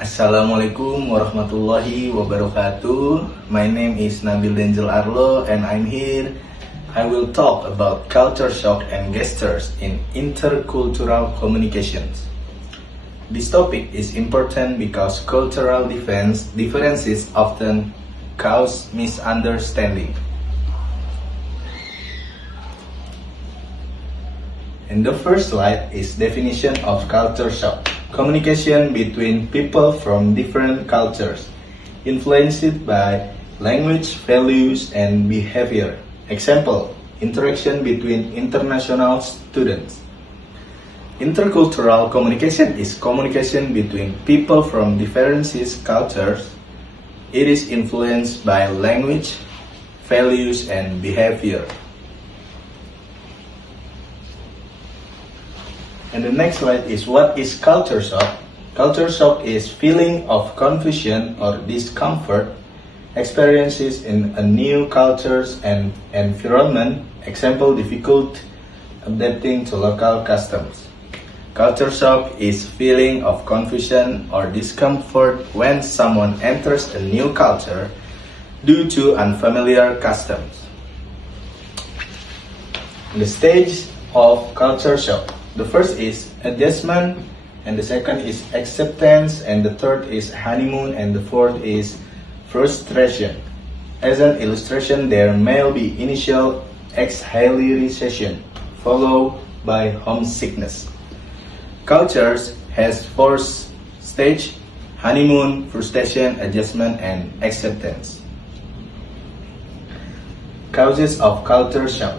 Assalamualaikum warahmatullahi wabarakatuh. My name is Nabil Denzel Arlo and I'm here. I will talk about culture shock and gestures in intercultural communications. This topic is important because cultural differences often cause misunderstanding. And the first slide is definition of culture shock. Communication between people from different cultures, influenced by language, values, and behavior. Example, interaction between international students. Intercultural communication is communication between people from different cultures. It is influenced by language, values, and behavior. And the next slide is what is culture shock. Culture shock is feeling of confusion or discomfort, experiences in a new cultures and environment, example difficult adapting to local customs. Culture shock is feeling of confusion or discomfort when someone enters a new culture due to unfamiliar customs. The stage of culture shock. The first is adjustment, and the second is acceptance, and the third is honeymoon, and the fourth is frustration. As an illustration, there may be initial exhilaration, followed by homesickness. Cultures has four stages: honeymoon, frustration, adjustment, and acceptance. Causes of culture shock.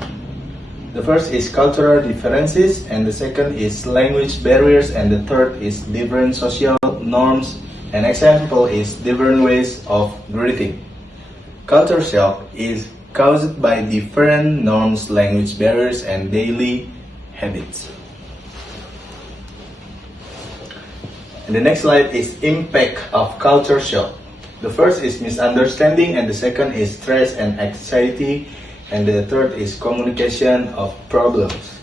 The first is cultural differences, and the second is language barriers, and the third is different social norms. An example is different ways of greeting. Culture shock is caused by different norms, language barriers, and daily habits. And the next slide is impact of culture shock. The first is misunderstanding, and the second is stress and anxiety, and the third is communication of problems.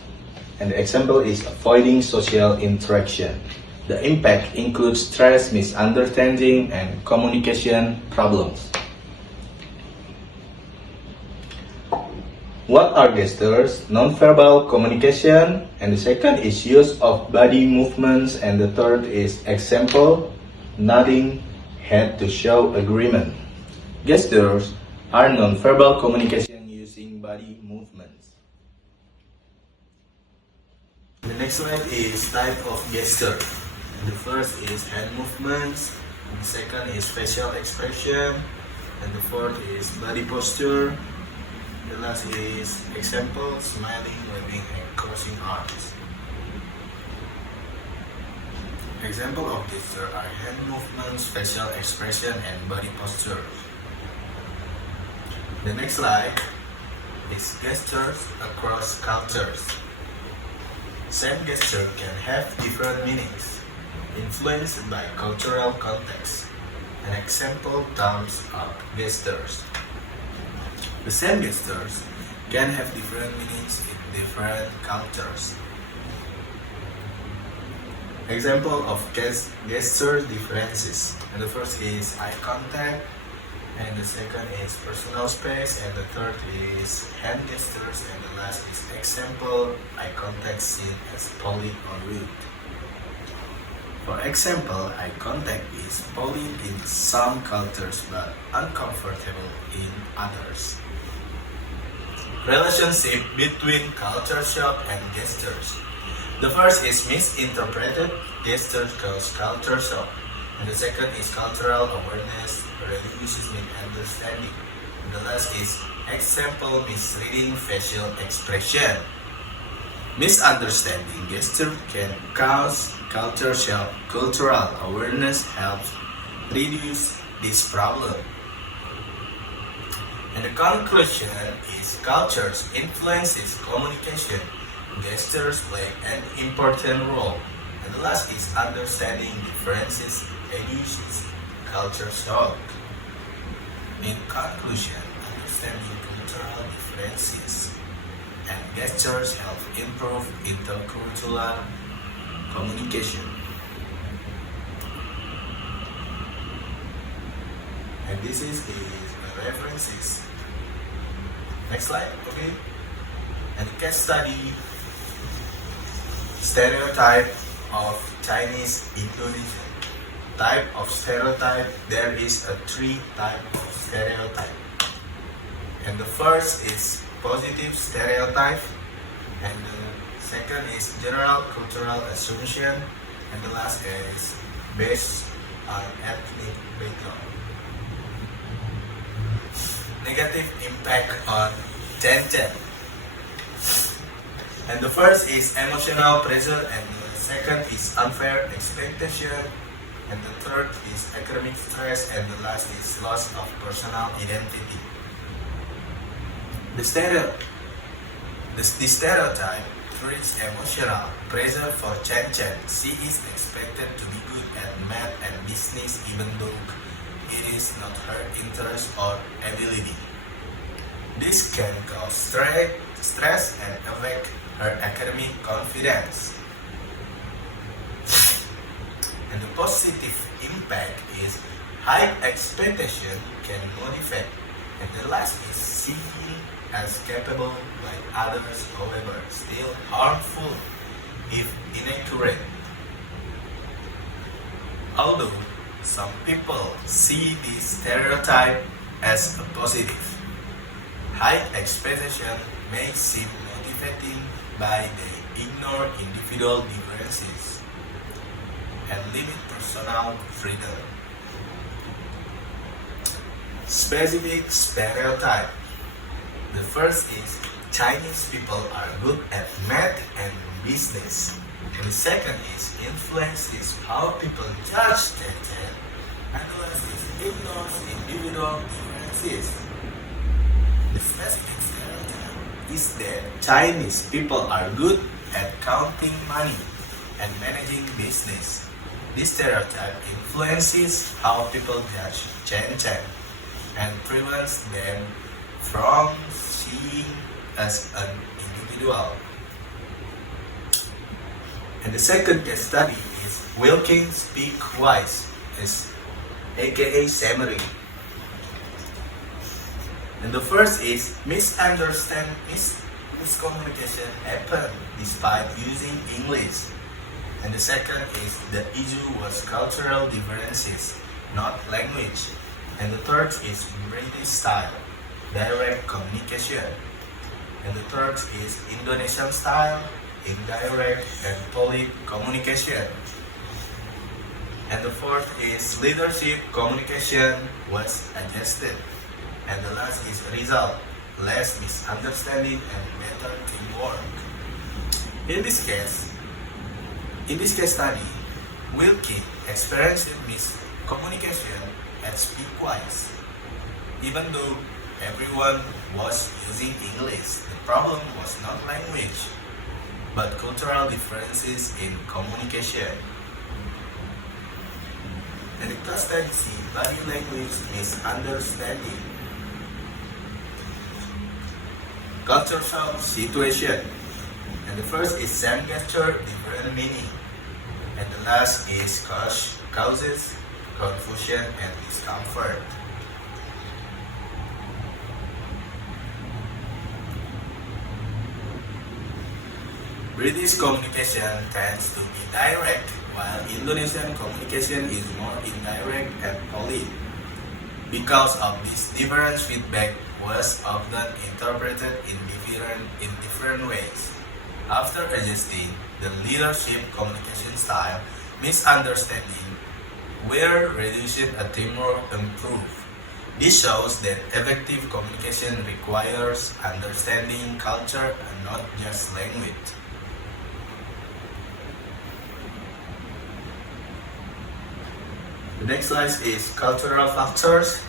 And the example is avoiding social interaction. The impact includes stress, misunderstanding, and communication problems. What are gestures? Nonverbal communication, and the second is use of body movements, and the third is example, nodding head to show agreement. Gestures are nonverbal communication using body movements. The next slide is type of gesture. The first is hand movements, and the second is facial expression, and the fourth is body posture. The last is example, smiling, waving, and crossing arms. Example of gesture are hand movements, facial expression, and body posture. The next slide is gestures across cultures. Same gesture can have different meanings, influenced by cultural context. An example thumbs up gestures. The same gestures can have different meanings in different cultures. Example of gesture differences. And the first is eye contact, and the second is personal space, and the third is hand gestures, and the last is example, eye contact seen as polite or rude. For example, eye contact is polite in some cultures but uncomfortable in others. Relationship between culture shock and gestures. The first is misinterpreted gestures cause culture shock, and the second is cultural awareness reduces misunderstanding. And the last is example, misleading facial expression. Misunderstanding gesture can cause culture shock. Cultural awareness helps reduce this problem. And the conclusion is cultures influences communication. Gestures play an important role. And the last is understanding differences reduces culture shock. In conclusion, understanding cultural differences and gestures help improve intercultural communication. and this is the references. Next slide, okay? And case study stereotype of Chinese Indonesian. Type of stereotype, there is a 3 type of stereotype. And the first is positive stereotype, and the second is general cultural assumption, and the last is based on ethnic background. Negative impact on Chen. And the first is emotional pressure, and the second is unfair expectation, and the third is academic stress, and the last is loss of personal identity. The stereotype creates emotional pressure for Chen. She is expected to be good at math and business even though it is not her interest or ability. This can cause stress and affect her academic confidence. And the positive impact is high expectation can motivate. And the last is seen as capable by others, however, still harmful if inaccurate. Although some people see this stereotype as a positive, high expectation may seem motivating by they ignore individual differences and limit personal freedom. Specific stereotype. The first is Chinese people are good at math and business. And the second is influence is how people judge Chen. And the last is ignores individual differences. The specific stereotype is that Chinese people are good at counting money and managing business. This stereotype influences how people judge Chen and prevents them from seeing as an individual. And the second case study is Wilkins Speak Wise, aka Semery. And the first is miscommunication happened despite using English. And the second is the issue was cultural differences, not language. And the third is British style, direct communication. And the third is Indonesian style, indirect and polite communication. And the fourth is leadership communication was adjusted. And the last is result, less misunderstanding and better teamwork. In this case study, Wilkie experienced miscommunication at Speakwise. Even though everyone was using English, the problem was not language, but cultural differences in communication. And the class study C, body language misunderstanding. Cultural situation. And the first is same gesture, different meaning. And the last is causes confusion and discomfort. British communication tends to be direct, while Indonesian communication is more indirect and polite. Because of this difference, feedback was often interpreted in different ways. After adjusting the leadership communication style, misunderstanding were reduced and teamwork improved. This shows that effective communication requires understanding culture and not just language. The next slide is cultural factors.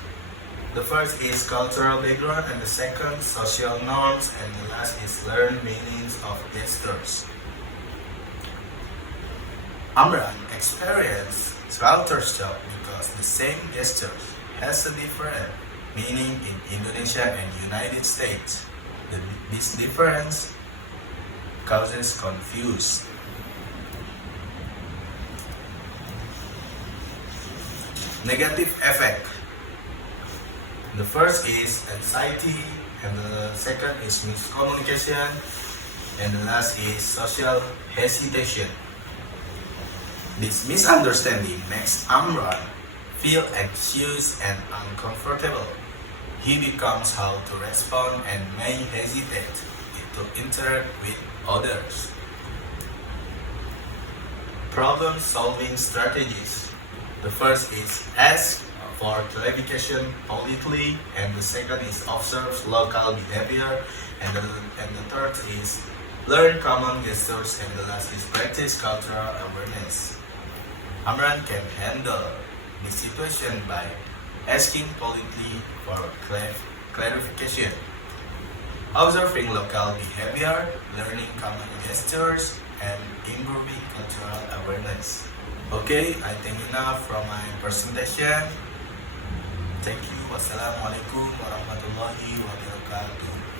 The first is cultural background, and the second social norms, and the last is learned meanings of gestures. Amran experienced culture shock because the same gesture has a different meaning in Indonesia and United States. This difference causes confusion. Negative effect. The first is anxiety, and the second is miscommunication, and the last is social hesitation. This misunderstanding makes Amran feel anxious and uncomfortable. He becomes how to respond and may hesitate to interact with others. Problem-solving strategies. The first is ask for clarification politely, and the second is observe local behavior, and the third is learn common gestures, and the last is practice cultural awareness. Amran can handle the situation by asking politely for clarification, observing local behavior, learning common gestures, and improving cultural awareness. Okay, I think enough from my presentation. Thank you. Wassalamualaikum warahmatullahi wabarakatuh.